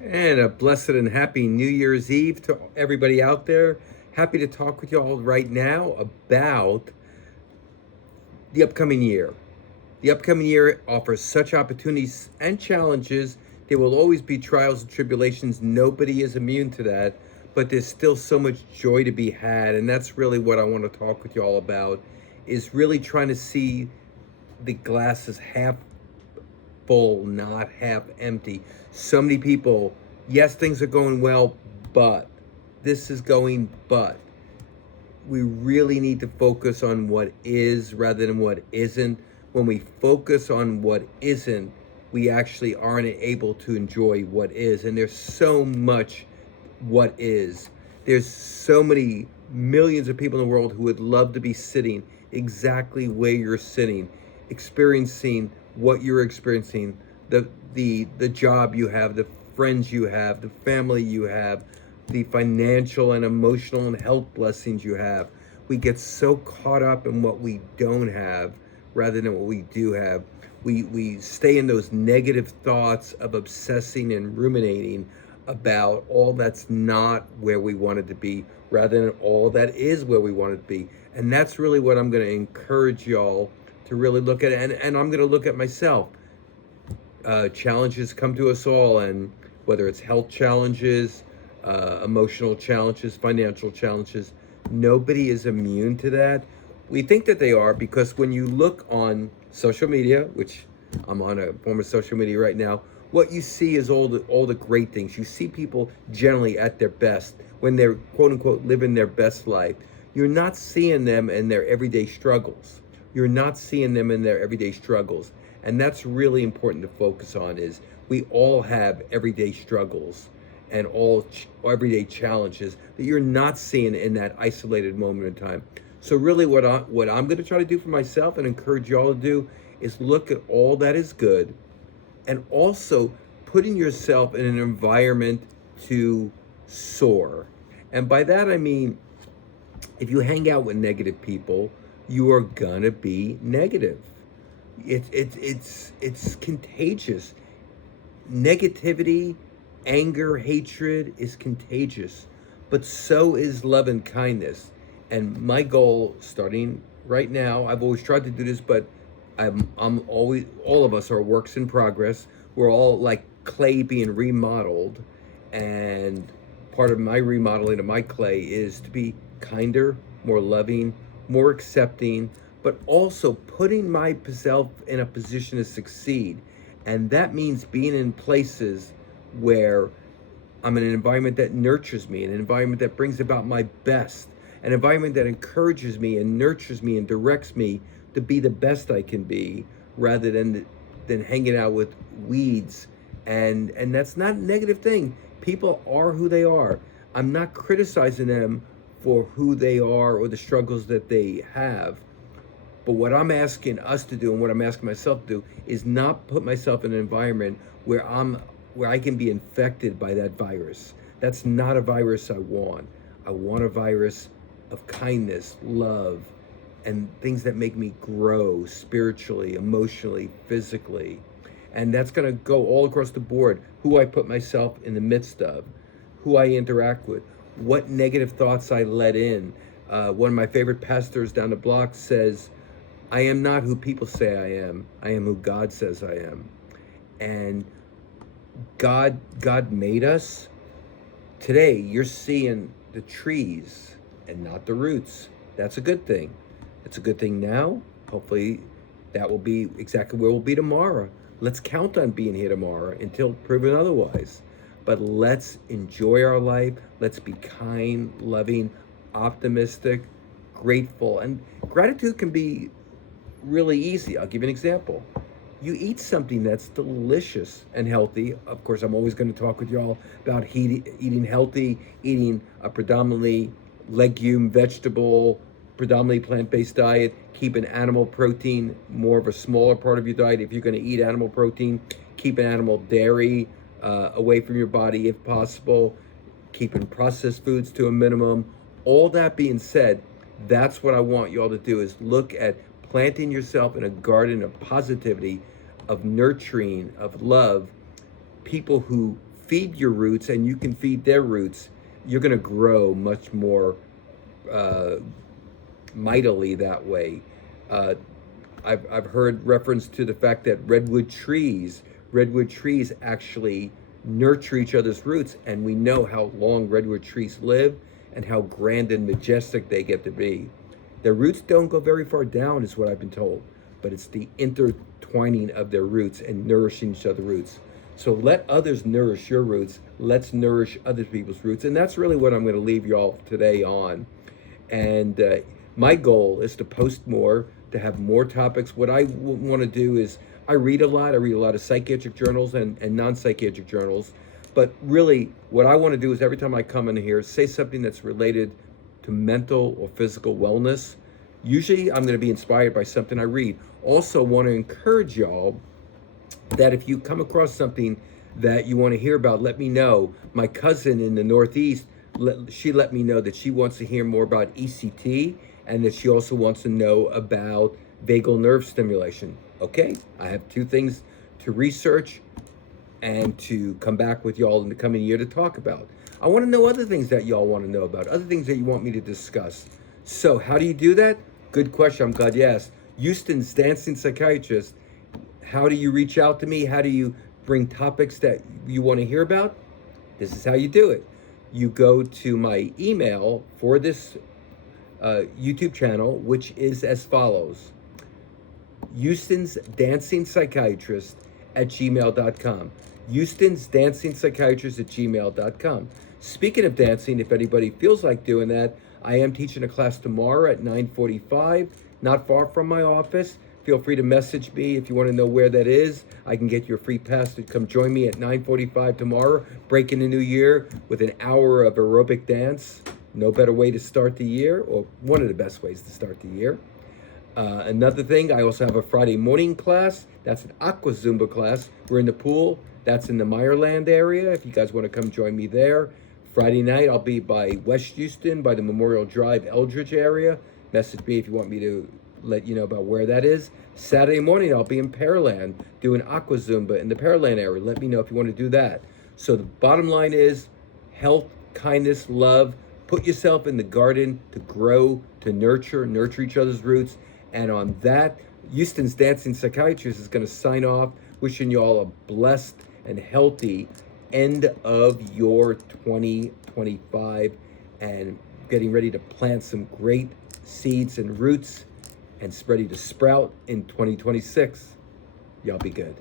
And a blessed and happy New Year's Eve to everybody out there. Happy to talk with you all right now about the upcoming year. The upcoming year offers such opportunities and challenges. There will always be trials and tribulations. Nobody is immune to that, but there's still so much joy to be had, and that's really what I want to talk with you all about is really trying to see the glass is half full, not half empty. So many people, yes, things are going well, but this is going, but we really need to focus on what is rather than what isn't. When we focus on what isn't, we actually aren't able to enjoy what is. And there's so much what is. There's so many millions of people in the world who would love to be sitting exactly where you're sitting, experiencing what you're experiencing, the job you have, the friends you have, the family you have, the financial and emotional and health blessings you have. We get so caught up in what we don't have rather than what we do have. We stay in those negative thoughts of obsessing and ruminating about all that's not where we wanted to be rather than all that is where we wanted to be. And that's really what I'm going to encourage y'all to really look at. And I'm going to look at myself. Challenges come to us all, and whether it's health challenges, emotional challenges, financial challenges, nobody is immune to that. We think that they are because when you look on social media, which I'm on a form of social media right now, what you see is all the great things. You see people generally at their best when they're quote unquote living their best life. You're not seeing them in their everyday struggles. You're not seeing them in their everyday struggles. And that's really important to focus on is we all have everyday struggles and all everyday challenges that you're not seeing in that isolated moment in time. So really what I'm going to try to do for myself and encourage y'all to do is look at all that is good and also putting yourself in an environment to soar. And by that I mean if you hang out with negative people, you are gonna be negative. It's contagious. Negativity, anger, hatred is contagious, but so is love and kindness. And my goal, starting right now, I've always tried to do this, but I'm always, all of us are works in progress. We're all like clay being remodeled, and part of my remodeling of my clay is to be kinder, more loving, more accepting, but also putting myself in a position to succeed. And that means being in places where I'm in an environment that nurtures me, an environment that brings about my best, an environment that encourages me and nurtures me and directs me to be the best I can be, rather than hanging out with weeds. And that's not a negative thing. People are who they are. I'm not criticizing them for who they are or the struggles that they have. But what I'm asking us to do and what I'm asking myself to do is not put myself in an environment where I can be infected by that virus. That's not a virus I want. I want a virus of kindness, love, and things that make me grow spiritually, emotionally, physically. And that's going to go all across the board. Who I put myself in the midst of, who I interact with, what negative thoughts I let in. One of my favorite pastors down the block says, I am not who people say I am who God says I am. And God made us. Today, you're seeing the trees and not the roots. That's a good thing. It's a good thing now. Hopefully, that will be exactly where we'll be tomorrow. Let's count on being here tomorrow until proven otherwise. But let's enjoy our life. Let's be kind, loving, optimistic, grateful. And gratitude can be really easy. I'll give you an example. You eat something that's delicious and healthy. Of course, I'm always going to talk with y'all about eating healthy, eating a predominantly legume, vegetable, predominantly plant-based diet. Keep an animal protein more of a smaller part of your diet. If you're going to eat animal protein, keep an animal dairy away from your body if possible. Keeping processed foods to a minimum. All that being said, that's what I want y'all to do is look at planting yourself in a garden of positivity, of nurturing, of love, people who feed your roots and you can feed their roots, you're going to grow much more uh, mightily that way. Uh, I've heard reference to the fact that redwood trees actually nurture each other's roots, and we know how long redwood trees live and how grand and majestic they get to be. Their roots don't go very far down, is what I've been told, but it's the intertwining of their roots and nourishing each other's roots. So let others nourish your roots. Let's nourish other people's roots. And that's really what I'm going to leave you all today on. And my goal is to post more, to have more topics. What I want to do is I read a lot. I read a lot of psychiatric journals and non-psychiatric journals. But really, what I want to do is every time I come in here, say something that's related to mental or physical wellness. Usually, I'm going to be inspired by something I read. Also, want to encourage y'all that if you come across something that you want to hear about, let me know. My cousin in the Northeast, she let me know that she wants to hear more about ECT and that she also wants to know about vagal nerve stimulation. Okay, I have two things to research and to come back with y'all in the coming year to talk about. I want to know other things that y'all want to know about, other things that you want me to discuss. So how do you do that? Good question. I'm glad you asked. Houston's Dancing Psychiatrist. How do you reach out to me? How do you bring topics that you want to hear about? This is how you do it. You go to my email for this YouTube channel, which is as follows: Houston's Dancing Psychiatrist at gmail.com. Houston's Dancing Psychiatrist at gmail.com. Speaking of dancing, if anybody feels like doing that, I am teaching a class tomorrow at 9:45, not far from my office. Feel free to message me if you want to know where that is. I can get you a free pass to come join me at 9:45 tomorrow, breaking the new year with an hour of aerobic dance. No better way to start the year, or one of the best ways to start the year. Another thing, I also have a Friday morning class. That's an Aqua Zumba class. We're in the pool. That's in the Meyerland area, if you guys want to come join me there. Friday night, I'll be by West Houston, by the Memorial Drive, Eldridge area. Message me if you want me to let you know about where that is. Saturday morning, I'll be in Pearland doing Aqua Zumba in the Pearland area. Let me know if you want to do that. So the bottom line is health, kindness, love. Put yourself in the garden to grow, to nurture each other's roots. And on that, Houston's Dancing Psychiatrist is going to sign off, wishing you all a blessed and healthy end of your 2025 and getting ready to plant some great seeds and roots and ready to sprout in 2026. Y'all be good.